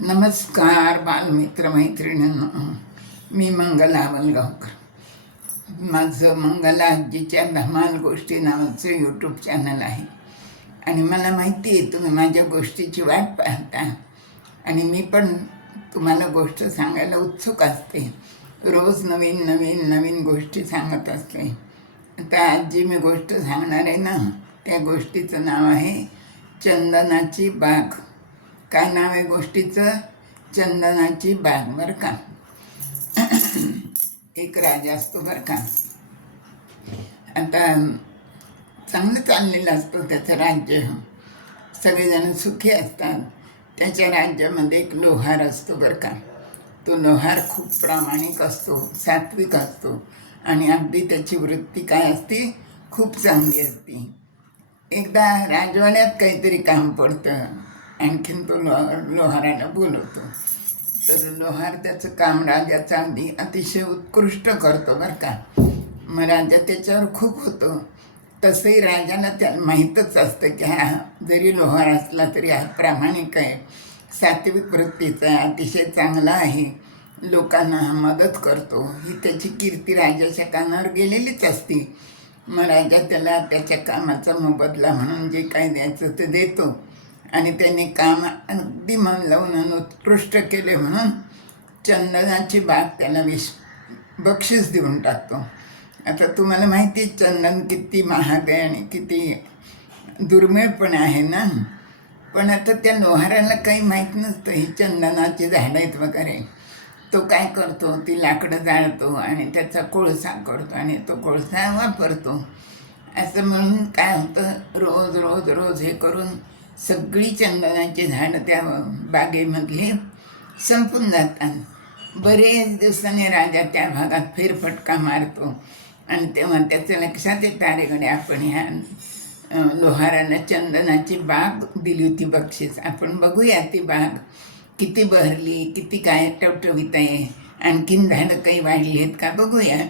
नमस्कार बालमित्र मैत्रिणींनो, मी मंगला वलगावकर. माझं मंगला आजीच्या धमाल गोष्टी नावाचं यूट्यूब चॅनल आहे आणि मला माहिती आहे तुम्ही माझ्या गोष्टीची वाट पाहता आणि मी पण तुम्हाला गोष्ट सांगायला उत्सुक असते. रोज नवीन नवीन नवीन गोष्टी सांगत असते. आता आजी मी गोष्ट सांगणार आहे ना, त्या गोष्टीचं नाव आहे चंदनाची बाग. काय नाव आहे गोष्टीचं? चंदनाची बाग. बरं का, एक राजा असतो बरं का. आता चांगलं चाललेलं असतं त्याचं राज्य, सगळेजण सुखी असतात. त्याच्या राज्यामध्ये एक लोहार असतो बरं का. तो लोहार खूप प्रामाणिक असतो, सात्विक असतो आणि अगदी त्याची वृत्ती काय असते, खूप चांगली असते. एकदा राजवाड्यात काहीतरी काम पडतं, आणखीन तो लोहाराला बोलवतो. तर लोहार त्याचं काम राजाचं अगदी अतिशय उत्कृष्ट करतो बरं का. मग राजा त्याच्यावर खूप होतो. तसंही राजाला त्या माहीतच असतं की हा जरी लोहार असला तरी हा प्रामाणिक आहे, सात्विक वृत्तीचा आहे, अतिशय चांगला आहे, लोकांना मदत करतो, ही त्याची कीर्ती राजाच्या कानावर गेलेलीच असते. मग राजा त्याला त्याच्या कामाचा मोबदला म्हणून जे काय द्यायचं ते देतो आणि त्याने काम अगदी मन लावून उत्कृष्ट केले म्हणून चंदनाची बाग त्याला बक्षीस देऊन टाकतो. आता तुम्हाला माहिती आहे चंदन किती महाग आहे आणि किती दुर्मिळ पण आहे ना. पण आता त्या लोहाराला काही माहीत नसतं ही चंदनाची झाडं आहेत वगैरे. तो काय करतो, ती लाकडं जाळतो आणि त्याचा कोळसा करतो आणि तो कोळसा वापरतो. असं म्हणून काय होतं, रोज रोज रोज हे करून सगळी चंदनाची झाडं त्या बागेमधली संपून जातात. बरेच दिवसांनी राजा त्या भागात फेरफटका मारतो आणि तेव्हा त्याचं लक्षात येतं, अरेकडे आपण ह्या लोहाराला चंदनाची बाग दिली होती बक्षीस, आपण बघूया ती बाग किती बहरली, किती काय टवटवीत आहे, आणखीन झाडं काही वाढली आहेत का बघूया,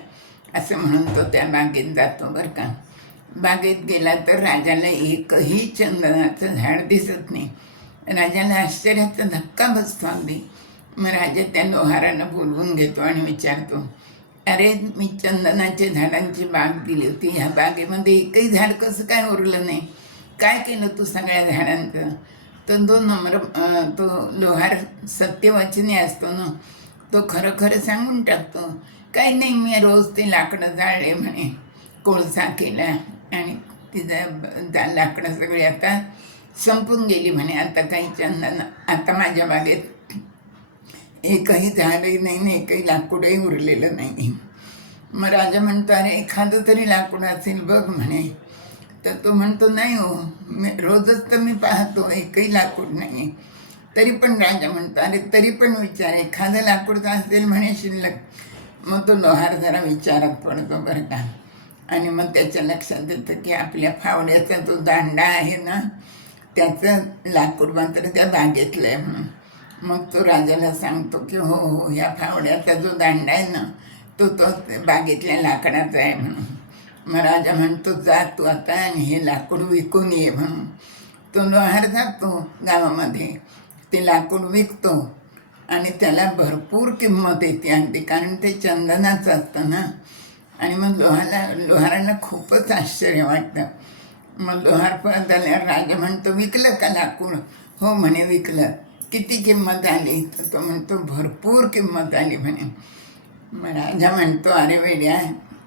असं म्हणून तो त्या बागेत जातो बरं का. बागेत गेला तर राजाला एकही चंदनाचं झाड दिसत नाही. राजाला आश्चर्याचा धक्का बसतो अगदी. मग राजा त्या लोहाराला बोलवून घेतो आणि विचारतो, अरे मी चंदनाच्या झाडांची बाग दिली होती, ह्या बागेमध्ये एकही झाड कसं काय उरलं नाही, काय केलं तू सगळ्या झाडांचं? तर तो लोहार सत्यवचनी असतो ना, तो खरं खरं सांगून टाकतो, काही नाही, मी रोज ते लाकडं जाळले म्हणे, कोळसा केला आणि तिथं लाकडं सगळी आता संपून गेली म्हणे. आता काही चंदन, आता माझ्या बागेत एकही झाडही नाही आणि एकही लाकूडही उरलेलं नाही. मग राजा म्हणतो, अरे एखादं तरी लाकूड असेल बघ म्हणे. तर तो म्हणतो, नाही हो, रोजच तर मी पाहतो एकही लाकूड नाही. तरी पण राजा म्हणतो, अरे तरी पण विचार, एखादं लाकूड असेल म्हणे शिल्लक. मग तो लोहार जरा विचारात पडतो बरं का. आणि मग त्याच्या लक्षात येतं की आपल्या फावड्याचा जो दांडा आहे ना, त्याचं लाकूड मात्र त्या बागेतलं आहे म्हणून. मग तो राजाला सांगतो की हो हो, ह्या फावड्याचा जो दांडा आहे ना, तो बागेतल्या लाकडाचा आहे म्हणून. मग राजा म्हणतो, जा तू आता आणि हे लाकूड विकून ये म्हणून. तो लोहार जातो गावामध्ये, ते लाकूड विकतो आणि त्याला भरपूर किंमत येते अगदी, कारण ते चंदनाचं असतं ना. आणि मग लोहाराला खूपच आश्चर्य वाटतं. मग लोहार परत आल्यावर राजा म्हणतो, विकलं का लाकूड? हो म्हणे विकलं. किती किंमत आली? तर तो म्हणतो, भरपूर किंमत आली म्हणे. मग राजा म्हणतो, अरे वेड्या,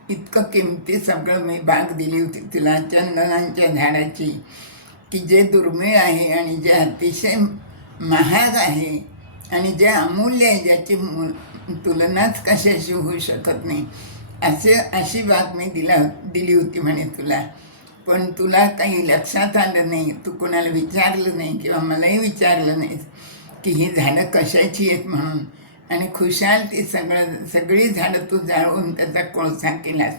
इतकं किमती सगळं मी बाग दिली होती तुला चंदनांच्या झाडाची, की जे दुर्मिळ आहे आणि जे अतिशय महाग आहे आणि जे अमूल्य आहे, ज्याची तुलनाच कशाशी होऊ शकत नाही, अशी बाग मी दिली होती म्हणे तुला. पण तुला काही लक्षात आलं नाही, तू कोणाला विचारलं नाही किंवा मलाही विचारलं नाही की ही झाडं कशाची आहेत म्हणून. आणि खुशाल ती सगळी झाडं तू जाळून त्याचा कोळसा केलास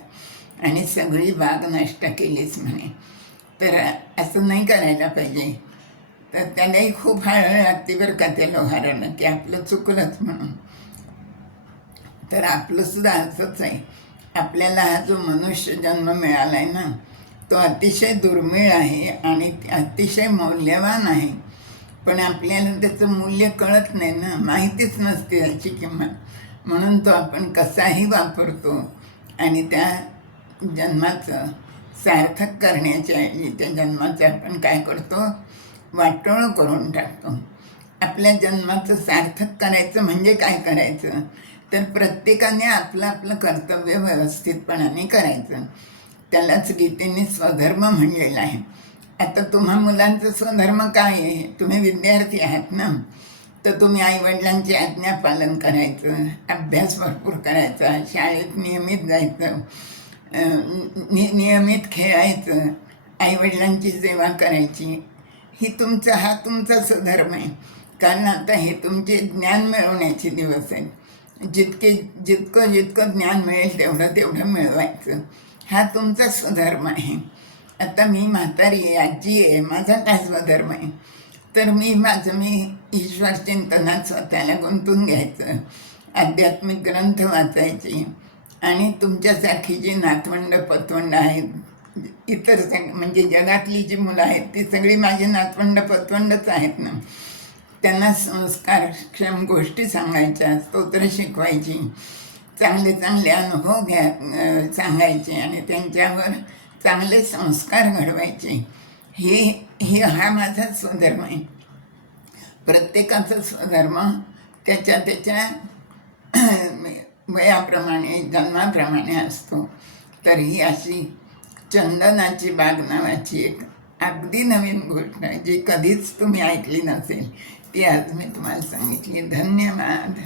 आणि सगळी बाग नष्ट केलीस म्हणे. तर असं नाही करायला पाहिजे. तर त्यालाही खूप हळहळ लागते बरं का त्या लोहाराला, की आपलं चुकलंच म्हणून. तर आपलंसुद्धा असंच आहे. आपल्याला हा जो मनुष्य जन्म मिळाला आहे ना, तो अतिशय दुर्मिळ आहे आणि अतिशय मौल्यवान आहे. पण आपल्याला त्याचं मूल्य कळत नाही ना, माहितीच नसते याची किंमत. म्हणून तो आपण कसाही वापरतो आणि त्या जन्माचं सार्थक करण्याच्या ऐवजी त्या जन्माचं आपण काय करतो, वाटोळं करून टाकतो. आपल्या जन्माचं सार्थक करायचं म्हणजे काय करायचं, तर प्रत्येकाने आपलं आपलं कर्तव्य व्यवस्थितपणाने करायचं. त्यालाच गीतेने स्वधर्म म्हणलेला आहे. आता तुम्हा मुलांचं स्वधर्म काय आहे, तुम्ही विद्यार्थी आहात ना, तर तुम्ही आईवडिलांची आज्ञा पालन करायचं, अभ्यास भरपूर करायचा, शाळेत नियमित जायचं, नियमित खेळायचं, आईवडिलांची सेवा करायची. हा तुमचा स्वधर्म आहे. कारण आता हे तुमचे ज्ञान मिळवण्याचे दिवस आहेत. जितकं ज्ञान मिळेल तेवढं मिळवायचं. हा तुमचा स्वधर्म आहे. आता मी म्हातारी आहे, आजी आहे, माझा काय स्वधर्म आहे, तर मी ईश्वर चिंतनात स्वतःला गुंतून घ्यायचं, आध्यात्मिक ग्रंथ वाचायचे आणि तुमच्यासारखी जी नातवंड पतवंड आहेत, इतर म्हणजे जगातली जी मुलं आहेत ती सगळी माझी नातवंड पतवंडच आहेत ना, त्यांना संस्कारक्षम गोष्टी सांगायच्या, स्तोत्र शिकवायची, चांगले चांगले अनुभव सांगायचे आणि त्यांच्यावर चांगले संस्कार घडवायचे. हा माझा स्वधर्म आहे. प्रत्येकाचा स्वधर्म त्याच्या वयाप्रमाणे जन्माप्रमाणे असतो. तर ही अशी चंदनाची बाग नावाची एक अगदी नवीन गोष्ट आहे, जी कधीच तुम्ही ऐकली नसेल, ती आज मी तुम्हाला सांगितली. धन्यवाद.